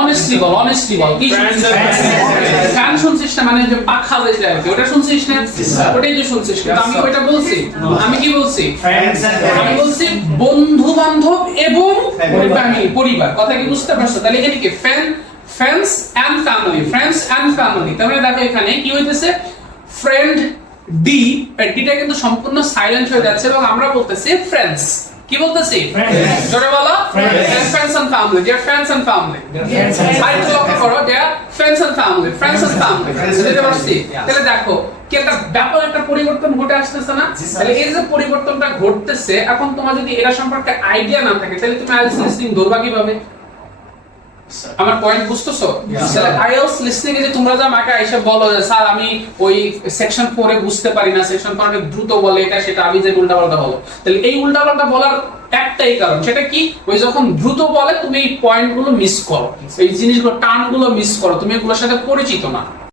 honestly বল কি fan শুনছিস না মানে যে পাখা যেটা আছে ওটা শুনছিস না ওটাই তো শুনছিস কিন্তু আমি ওইটা বলছি আমি কি বলছি আমি বলছি বন্ধু বান্ধব এবং পরিবার কথা কি বুঝতে পারছো তাহলে এখানে কি friends and family তার মানে দেখো এখানে কি হইতেছে ফ্রেন্ড ডিটা কিন্তু সম্পূর্ণ সাইলেন্ট হয়ে যাচ্ছে এবং আমরা বলতেছি ফ্রেন্ডস কি বলতেছি জোরে বলো friends and family dear friends and family আরেকটু লক্ষ্য করো dear friends and family বুঝতে পারছি তাহলে দেখো কি একটা ব্যাপক একটা পরিবর্তন ঘটে আসতেছে না তাহলে এই যে পরিবর্তনটা ঘটতেছে এখন তোমার যদি এরা সম্পর্কে আইডিয়া না থাকে তাহলে তুমি আইএলটিএস লিসনিং ধরবা কিভাবে আমার পয়েন্ট বুঝতেছো তাহলে আইএলটিএস লিসনিং এ যে তোমরা যা আমাকে আইসা বলো যে স্যার আমি ওই সেকশন 4 এ বুঝতে পারি না সেকশন 4 এ দ্রুত বলে এটা সেটা আমি যে উল্টাপাল্টা বলো তাহলে এই উল্টাপাল্টা বলার একটাই কারণ সেটা কি ওই যখন দ্রুত বলে তুমি এই পয়েন্টগুলো মিস করো এই জিনিসগুলো টার্মগুলো মিস করো তুমি এগুলোর সাথে পরিচিত না